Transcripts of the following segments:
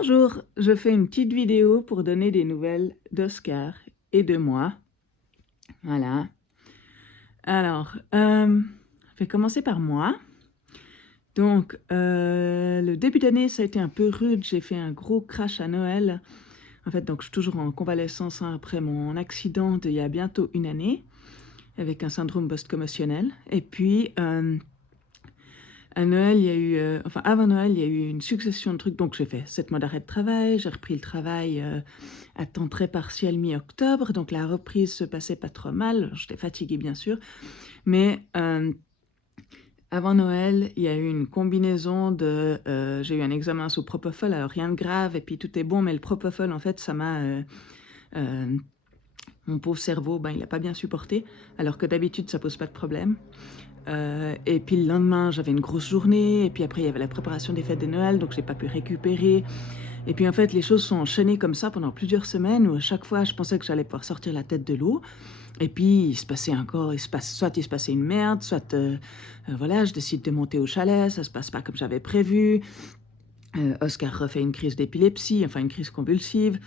Bonjour, je fais une petite vidéo pour donner des nouvelles d'Oscar et de moi. Voilà. Alors, je vais commencer par moi. Donc, le début d'année, ça a été un peu rude. J'ai fait un gros crash à Noël. En fait, donc je suis toujours en convalescence après mon accident d'il y a bientôt une année, avec un syndrome post-commotionnel. Et puis, à Noël, il y a eu, avant Noël, il y a eu une succession de trucs. Donc, j'ai fait 7 mois d'arrêt de travail. J'ai repris le travail à temps très partiel mi-octobre. Donc, la reprise se passait pas trop mal. J'étais fatiguée, bien sûr. Mais avant Noël, il y a eu une combinaison de... j'ai eu un examen sous propofol, alors rien de grave, et puis tout est bon. Mais le propofol, en fait, ça m'a... mon pauvre cerveau, il n'a pas bien supporté. Alors que d'habitude, ça pose pas de problème. Et puis le lendemain, j'avais une grosse journée, et puis après, il y avait la préparation des fêtes de Noël, donc j'ai pas pu récupérer. Et puis en fait, les choses sont enchaînées comme ça pendant plusieurs semaines, où à chaque fois, je pensais que j'allais pouvoir sortir la tête de l'eau. Et puis, il se passait encore, soit il se passait une merde, soit, voilà, je décide de monter au chalet, ça se passe pas comme j'avais prévu. Oscar refait une crise d'épilepsie, enfin une crise convulsive.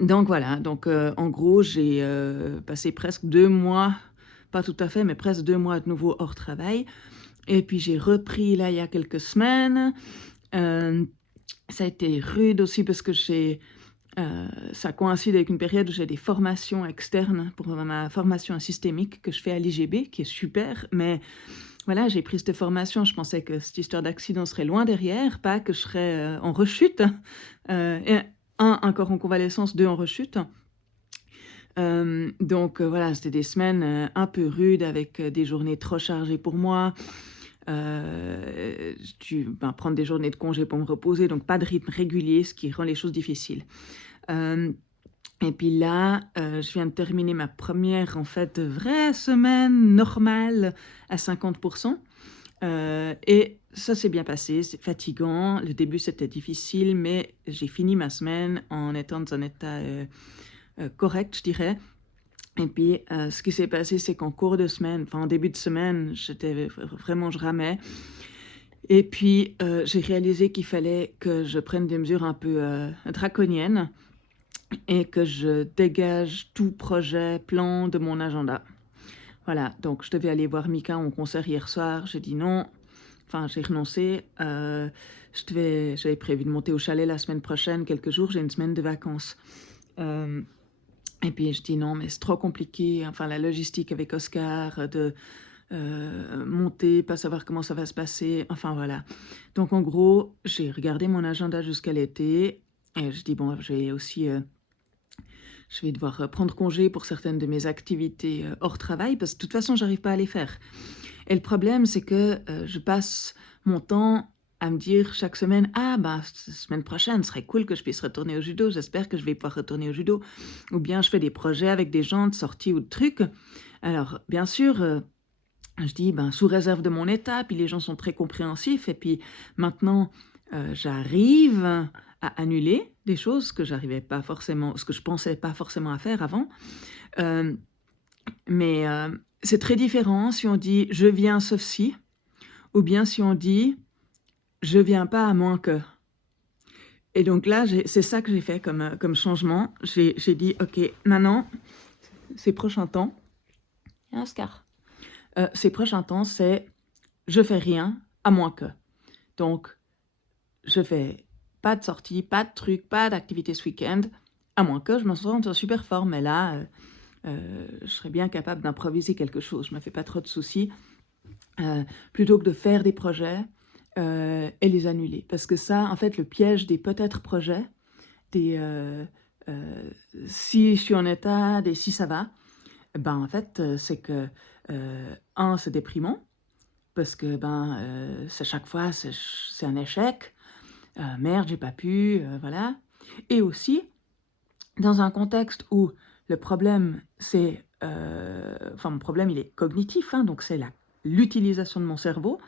Donc voilà, donc en gros, j'ai passé presque 2 mois, pas tout à fait, mais presque 2 mois de nouveau hors travail. Et puis j'ai repris là il y a quelques semaines. Ça a été rude aussi parce que ça coïncide avec une période où j'ai des formations externes pour ma formation systémique que je fais à l'IGB, qui est super, mais voilà, j'ai pris cette formation, je pensais que cette histoire d'accident serait loin derrière, pas que je serais en rechute, et encore en convalescence, 2 en rechute. Donc voilà, c'était des semaines un peu rudes avec des journées trop chargées pour moi. Prendre des journées de congé pour me reposer, donc pas de rythme régulier, ce qui rend les choses difficiles. Et puis là, je viens de terminer ma première, en fait, vraie semaine normale à 50%. Et ça s'est bien passé, c'est fatigant. Le début, c'était difficile, mais j'ai fini ma semaine en étant dans un état correct, je dirais. Et puis, ce qui s'est passé, c'est qu'en cours de semaine, enfin en début de semaine, je ramais. Et puis, j'ai réalisé qu'il fallait que je prenne des mesures un peu draconiennes et que je dégage tout projet, plan de mon agenda. Voilà, donc je devais aller voir Mika en concert hier soir, j'ai dit non, enfin j'ai renoncé. J'avais prévu de monter au chalet la semaine prochaine, quelques jours, j'ai une semaine de vacances. Et puis je dis non, mais c'est trop compliqué, enfin la logistique avec Oscar, de monter, pas savoir comment ça va se passer, enfin voilà. Donc en gros, j'ai regardé mon agenda jusqu'à l'été, et je dis bon, je vais devoir prendre congé pour certaines de mes activités hors travail, parce que de toute façon, j'arrive pas à les faire. Et le problème, c'est que je passe mon temps à me dire chaque semaine, ah bah, semaine prochaine, ce serait cool que je puisse retourner au judo, j'espère que je vais pouvoir retourner au judo. Ou bien je fais des projets avec des gens de sortie ou de trucs. Alors, bien sûr, je dis, sous réserve de mon état, puis les gens sont très compréhensifs, et puis maintenant, j'arrive à annuler des choses que j'arrivais pas forcément, ce que je pensais pas forcément à faire avant. Mais c'est très différent si on dit je viens sauf si, ou bien si on dit je viens pas à moins que. Et donc là, c'est ça que j'ai fait comme changement. J'ai dit ok, maintenant, ces prochains temps, Oscar, ces prochains temps, c'est je fais rien à moins que. Donc, je fais pas de sortie, pas de trucs, pas d'activité ce week-end, à moins que je me sente en super forme. Mais là, je serais bien capable d'improviser quelque chose. Je me fais pas trop de soucis. Plutôt que de faire des projets et les annuler. Parce que ça, en fait, le piège des peut-être projets, des si je suis en état, des si ça va, en fait, c'est que, c'est déprimant, parce que c'est chaque fois, c'est un échec. Merde, j'ai pas pu, voilà. Et aussi, dans un contexte où le problème, c'est... mon problème, il est cognitif, donc c'est l'utilisation de mon cerveau.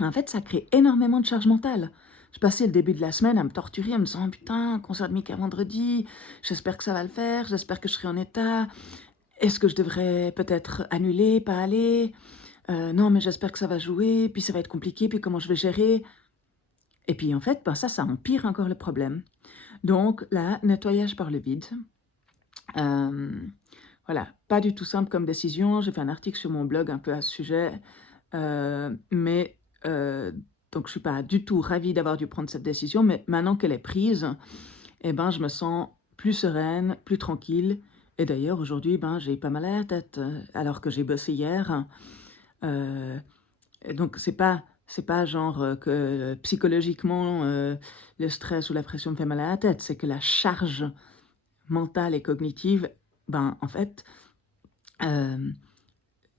En fait, ça crée énormément de charge mentale. Je passais le début de la semaine à me torturer, en me disant « Putain, concert de Mika vendredi, j'espère que ça va le faire, j'espère que je serai en état. Est-ce que je devrais peut-être annuler, pas aller Non, mais j'espère que ça va jouer, puis ça va être compliqué, puis comment je vais gérer ?» Et puis en fait, ben ça empire encore le problème. Donc là, nettoyage par le vide. Voilà, pas du tout simple comme décision. J'ai fait un article sur mon blog un peu à ce sujet, mais donc je suis pas du tout ravie d'avoir dû prendre cette décision, mais maintenant qu'elle est prise, eh ben, je me sens plus sereine, plus tranquille. Et d'ailleurs, aujourd'hui, ben, j'ai pas mal à la tête, alors que j'ai bossé hier. Euh, et donc, c'est pas genre que psychologiquement, le stress ou la pression me fait mal à la tête. C'est que la charge mentale et cognitive, ben, en fait, euh,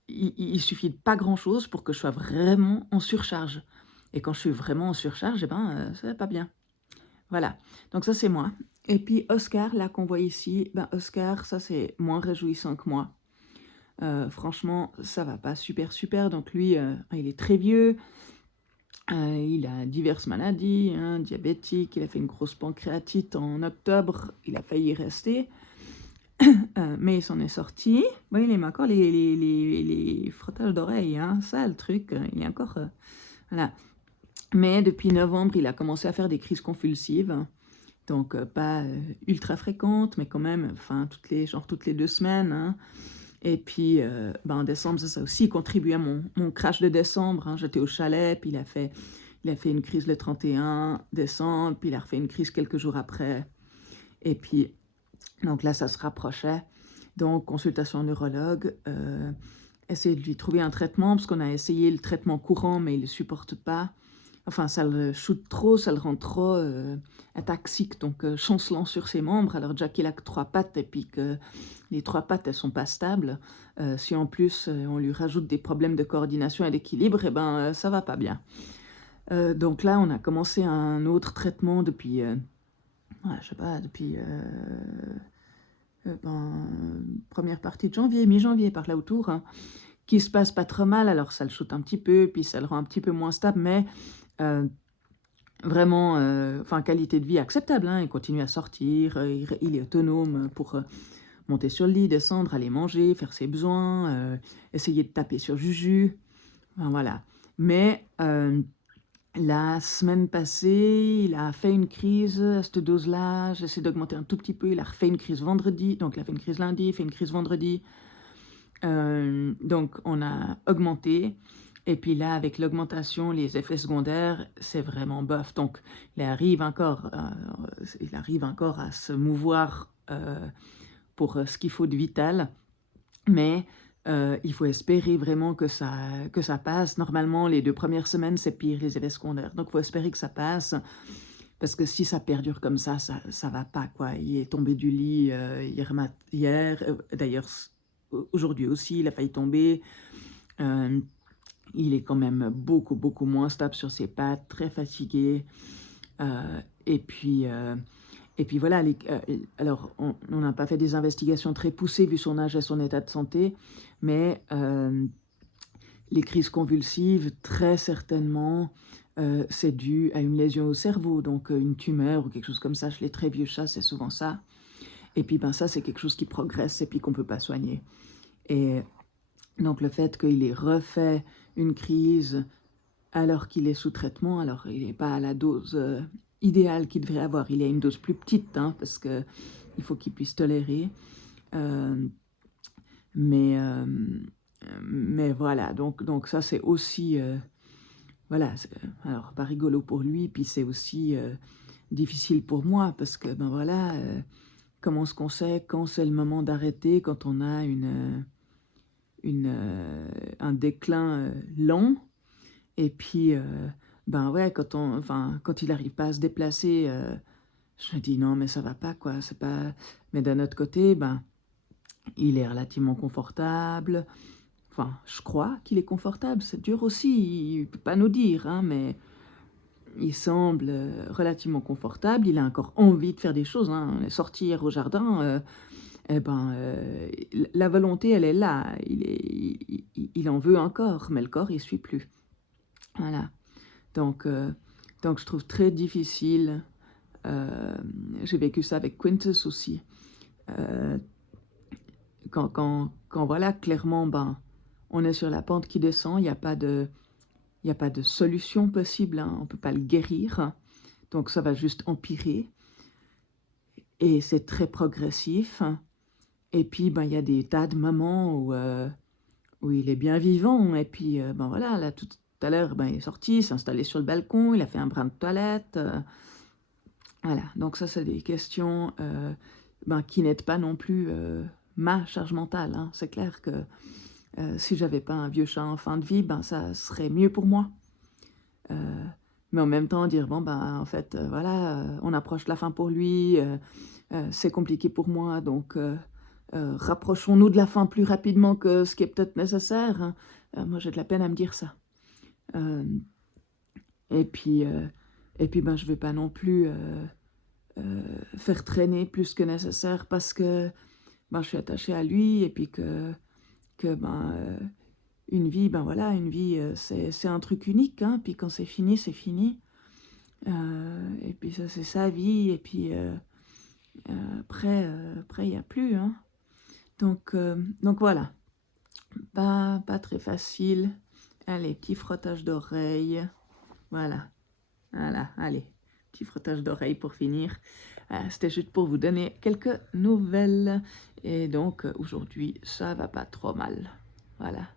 il suffit de pas grand-chose pour que je sois vraiment en surcharge. Et quand je suis vraiment en surcharge, eh ben, ça va pas bien. Voilà, donc ça c'est moi. Et puis Oscar, là qu'on voit ici, ben Oscar, ça c'est moins réjouissant que moi. Franchement, ça va pas super super. Donc lui, il est très vieux, il a diverses maladies, hein, diabétique, il a fait une grosse pancréatite en octobre, il a failli y rester, mais il s'en est sorti. Bon, il aime encore les frottages d'oreilles, hein, ça le truc, il est encore... voilà. Mais depuis novembre, il a commencé à faire des crises convulsives. Donc pas ultra fréquente, mais quand même, enfin toutes les 2 semaines, hein. Et puis ben, en décembre, ça a aussi contribué à mon crash de décembre, hein. J'étais au chalet, puis il a fait une crise le 31 décembre, puis il a refait une crise quelques jours après. Et puis, donc là, ça se rapprochait. Donc, consultation neurologue, essayer de lui trouver un traitement, parce qu'on a essayé le traitement courant, mais il ne le supporte pas. Enfin, ça le shoot trop, ça le rend trop ataxique, donc chancelant sur ses membres. Alors déjà qu'il a que 3 pattes et puis que les 3 pattes, elles sont pas stables. Si en plus on lui rajoute des problèmes de coordination et d'équilibre, eh ben ça va pas bien. Donc là, on a commencé un autre traitement depuis, ouais, je sais pas, depuis première partie de janvier, mi-janvier, par là autour, hein, qui se passe pas trop mal. Alors ça le shoot un petit peu, puis ça le rend un petit peu moins stable, mais vraiment, enfin, qualité de vie acceptable, hein. Il continue à sortir, il est autonome pour monter sur le lit, descendre, aller manger, faire ses besoins, essayer de taper sur Juju, enfin, voilà. Mais la semaine passée, il a fait une crise à cette dose-là, j'essaie d'augmenter un tout petit peu, il a refait une crise vendredi, donc il a fait une crise lundi, il fait une crise vendredi, donc on a augmenté. Et puis là, avec l'augmentation, les effets secondaires, c'est vraiment bof. Donc, il arrive encore à se mouvoir pour ce qu'il faut de vital, mais il faut espérer vraiment que ça passe. Normalement, les 2 premières semaines, c'est pire, les effets secondaires. Donc, il faut espérer que ça passe, parce que si ça perdure comme ça va pas, quoi. Il est tombé du lit hier, d'ailleurs, aujourd'hui aussi, il a failli tomber. Il est quand même beaucoup, beaucoup moins stable sur ses pattes, très fatigué. Euh, et puis, euh, et puis voilà, alors on n'a pas fait des investigations très poussées vu son âge et son état de santé, mais les crises convulsives, très certainement, c'est dû à une lésion au cerveau, donc une tumeur ou quelque chose comme ça. Chez les très vieux chats, c'est souvent ça. Et puis ben ça, c'est quelque chose qui progresse et puis qu'on ne peut pas soigner. Et donc le fait qu'il ait refait une crise alors qu'il est sous traitement, alors il n'est pas à la dose idéale qu'il devrait avoir, il a une dose plus petite, hein, parce qu'il faut qu'il puisse tolérer. Euh, mais, euh, mais voilà, donc ça c'est aussi, voilà, alors pas rigolo pour lui, puis c'est aussi difficile pour moi, parce que ben voilà, comment est-ce qu'on sait quand c'est le moment d'arrêter, quand on a un déclin lent. Et puis, ben ouais, quand il n'arrive pas à se déplacer, je me dis non, mais ça va pas, quoi. C'est pas... Mais d'un autre côté, ben, il est relativement confortable. Enfin, je crois qu'il est confortable. C'est dur aussi, il peut pas nous dire, hein, mais il semble relativement confortable. Il a encore envie de faire des choses, hein. Sortir au jardin, eh ben, la volonté, elle est là. Il en veut encore, mais le corps, il suit plus. Voilà. Donc, je trouve très difficile. euh, j'ai vécu ça avec Quintus aussi. Euh, quand voilà, clairement, ben, on est sur la pente qui descend, il n'y a pas de solution possible, hein, on ne peut pas le guérir. Donc ça va juste empirer. Et c'est très progressif. Et puis, ben, il y a des tas de moments où il est bien vivant. Et puis, ben voilà, là, tout à l'heure, ben, il est sorti, il s'est installé sur le balcon, il a fait un brin de toilette. Voilà, donc ça, c'est des questions ben, qui n'aident pas non plus ma charge mentale. Hein. C'est clair que si j'avais pas un vieux chat en fin de vie, ben, ça serait mieux pour moi. Mais en même temps, dire, bon, ben, en fait, voilà, on approche de la fin pour lui, c'est compliqué pour moi, donc rapprochons-nous de la fin plus rapidement que ce qui est peut-être nécessaire. Hein. Moi, j'ai de la peine à me dire ça. Euh, et puis, ben, je ne vais pas non plus faire traîner plus que nécessaire parce que ben, je suis attachée à lui et puis que ben, une vie, ben voilà, une vie, c'est un truc unique, hein, puis quand c'est fini, c'est fini. Et puis ça, c'est sa vie, et puis après, il n'y a plus, hein. Donc voilà, pas très facile. Allez, petit frottage d'oreille. Voilà, allez, petit frottage d'oreille pour finir. C'était juste pour vous donner quelques nouvelles. Et donc, aujourd'hui, ça va pas trop mal. Voilà.